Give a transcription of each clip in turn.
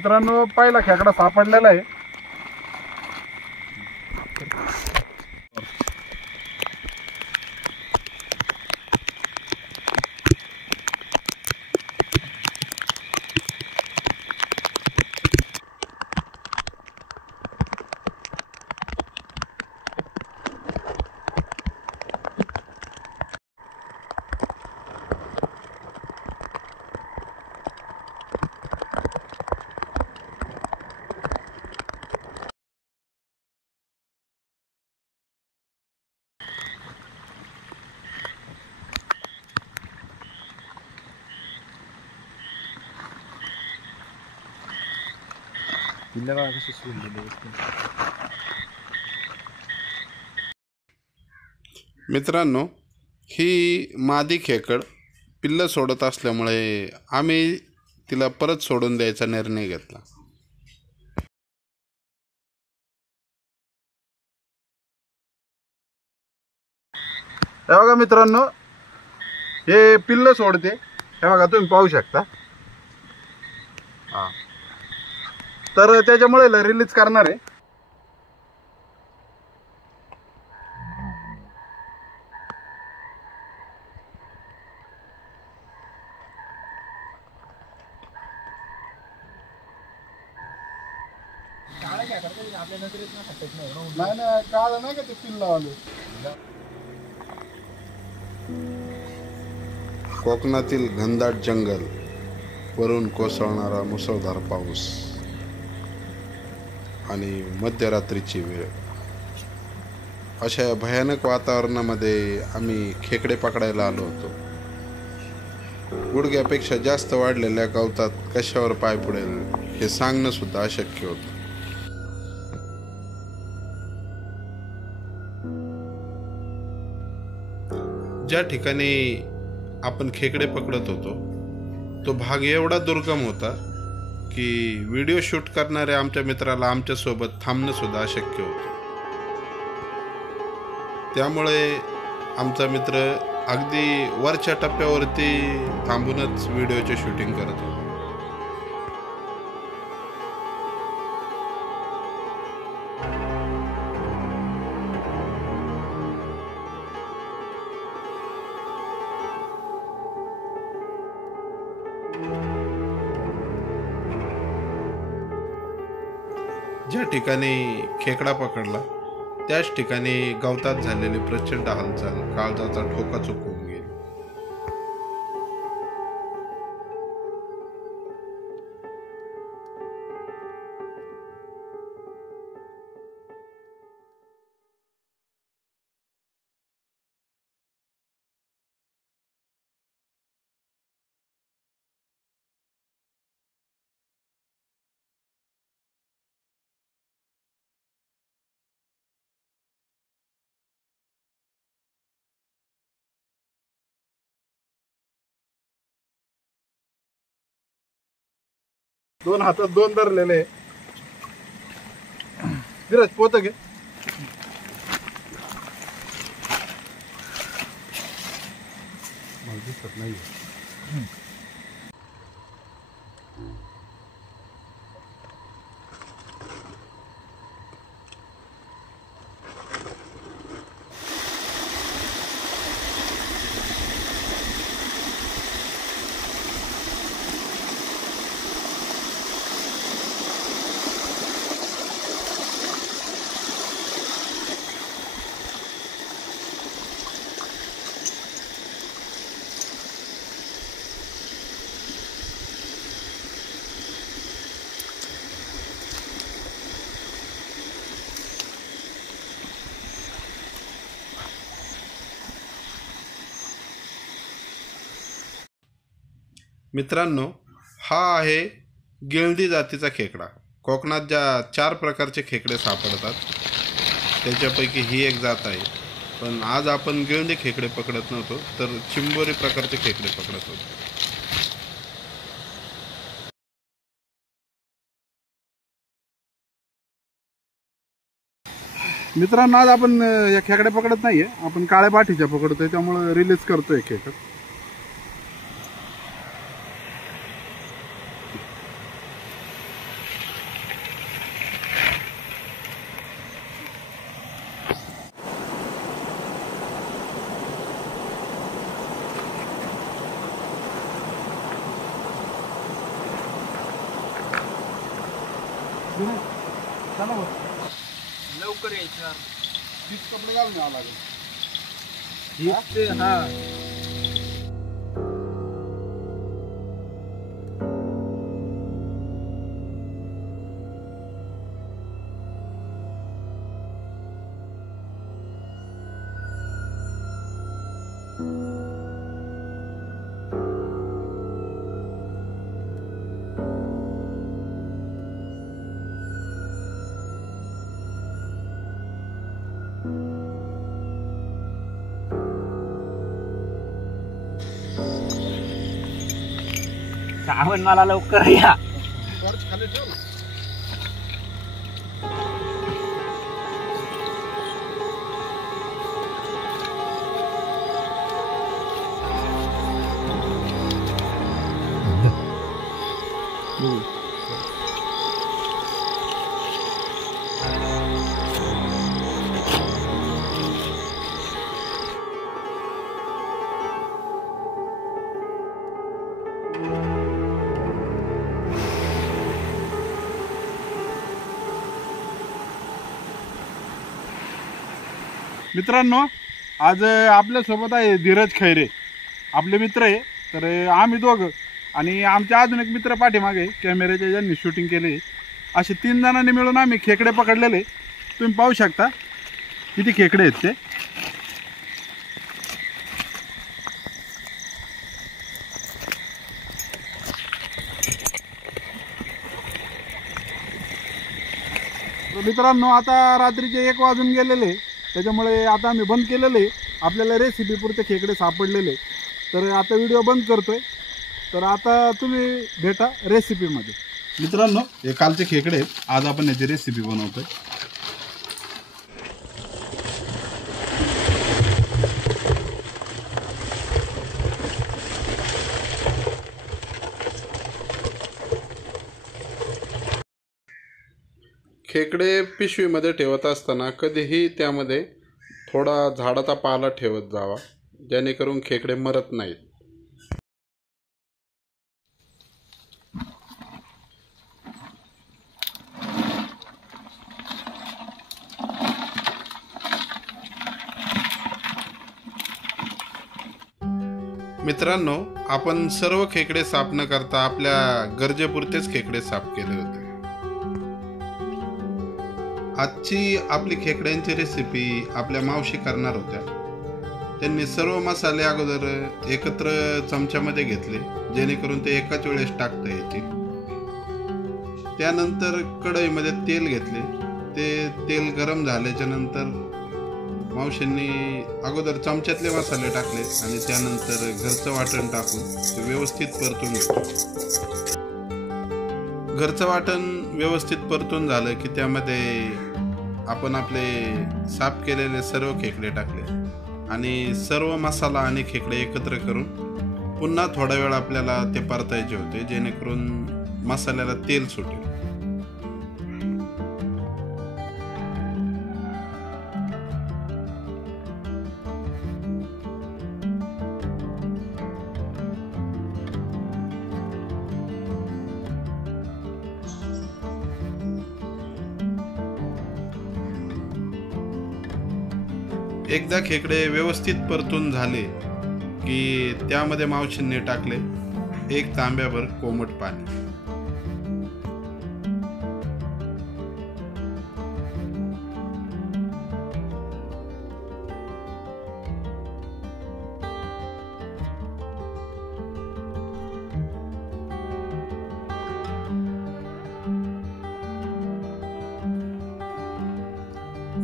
मित्रांनो पहिला खेकडा सापडलेला आहे। मित्रांनो, ही मादी खेकड पिल्लं सोडत असल्यामुळे आम्ही तिला परत सोडून द्यायचा निर्णय घेतला। हे बघा मित्रांनो, हे पिल्लं सोडते। हे बघा तुम्ही पाहू शकता। तर त्याच्यामुळे रिलीज करणार आहे। नाही काळ नाही का ते पिल्लं आलं। कोकणातील घनदाट जंगल, वरून कोसळणारा मुसळधार पाऊस आणि मध्यरात्रीची वेळ, अशा भयानक वातावरणामध्ये आम्ही खेकडे पकडायला आलो होतो। गुडघ्यापेक्षा जास्त वाढलेल्या गवतात कशावर पाय पडेल हे सांगणं सुद्धा अशक्य होतं। ज्या ठिकाणी आपण खेकडे पकडत होतो तो भाग एवढा दुर्गम होता की व्हिडिओ शूट करणाऱ्या आमच्या मित्राला आमच्यासोबत थांबणं सुद्धा अशक्य होतं। त्यामुळे आमचा मित्र अगदी वरच्या टप्प्यावरती थांबूनच व्हिडिओचे शूटिंग करत होता। ज्या ठिकाणी खेकडा पकडला त्याच ठिकाणी गवतात झालेली प्रचंड हालचाल काळजाचा ठोका चुकवून गेली। दोन हातात दोन धरलेले। धीरज पोत घे। मला दिसत नाही। मित्रांनो, हा आहे गिळदी जातीचा खेकडा। कोकणात ज्या 4 प्रकारचे खेकडे सापडतात त्याच्यापैकी ही एक जात आहे। पण आज आपण गिळदी खेकडे पकडत नव्हतो तर चिंबोरी प्रकारचे खेकडे पकडत होतो। मित्रांनो, आज आपण या खेकड्या पकडत नाहीये, आपण काळ्या पाठीच्या पकडतोय, त्यामुळे रिलीज करतोय खेकड। चला मग लवकर यायचं तीच कपडे घालून यावं लागेल. हा सावन मला लवकर या. टॉर्च खाली ठेव. मित्रांनो, आज आपल्यासोबत आहे धीरज खैरे, आपले मित्र आहे. तर आम्ही दोघं आणि आमचे अजून एक मित्र पाठीमागे कॅमेऱ्याचे ज्यांनी शूटिंग केले, असे 3 जणांनी मिळून आम्ही खेकडे पकडलेले. तुम्ही पाहू शकता किती खेकडे आहेत ते. तर मित्रांनो, आता रात्रीचे 1 वाजून गेलेले, त्याच्यामुळे आता आम्ही बंद केलेले. आपल्याला रेसिपी पुरते खेकडे सापडलेले, तर आता व्हिडिओ बंद करतोय. तर आता तुम्ही भेटा रेसिपीमध्ये. मित्रांनो, हे कालचे खेकडे आहेत, आज आपण याची रेसिपी बनवतोय. खेकडे पिशवीमध्ये ठेवत असताना कधीही त्यामध्ये थोडा झाडाचा पाला ठेवत जावा, जेणेकरून खेकडे मरत नाहीत. मित्रांनो, आपण सर्व खेकडे साफ न करता आपल्या गरजेपुरतेच खेकडे साफ केले होते. आजची आपली खेकड्यांची रेसिपी आपल्या मावशी करणार होत्या. त्यांनी सर्व मसाले अगोदर एकत्र चमच्यामध्ये घेतले, जेणेकरून ते एकाच वेळेस टाकता येतील. त्यानंतर कढईमध्ये तेल घेतले. ते तेल गरम झाल्याच्या नंतर मावशींनी अगोदर चमच्यातले मसाले टाकले आणि त्यानंतर घरचं वाटण टाकून ते व्यवस्थित परतून घेतले. घरचं वाटण व्यवस्थित परतून झालं की त्यामध्ये आपण आपले साफ केलेले सर्व खेकडे टाकले आणि सर्व मसाला आणि खेकडे एकत्र करून पुन्हा थोडा वेळ आपल्याला ते परतायचे होते, जेणेकरून मसाल्याला तेल सुटेल. एकदा खेकडे व्यवस्थित परतून झाले की त्यामध्ये मावशींनी टाकले 1 तांब्याभर कोमट पाणी.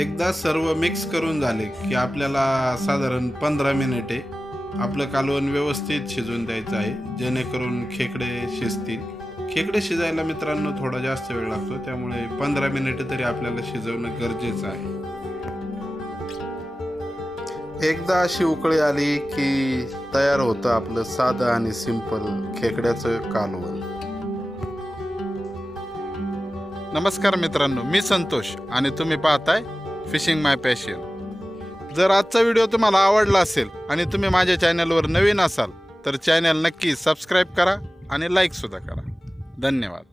एकदा सर्व मिक्स करून झाले की आपल्याला साधारण 15 मिनिटे आपलं कालवण व्यवस्थित शिजवून द्यायचं आहे, जेणेकरून खेकडे शिजतील. खेकडे शिजायला मित्रांनो थोडा जास्त वेळ लागतो, त्यामुळे 15 मिनिटे तरी आपल्याला शिजवणं गरजेचं आहे. एकदा अशी उकळी आली की तयार होतं आपलं साधं आणि सिंपल खेकड्याचं कालवण. नमस्कार मित्रांनो, मी संतोष आणि तुम्ही पाहताय फिशिंग माय पॅशन. जर आजचा व्हिडिओ तुम्हाला आवडला असेल आणि तुम्ही माझ्या चॅनलवर नवीन असाल तर चॅनल नक्की सबस्क्राईब करा आणि लाईक सुद्धा करा. धन्यवाद.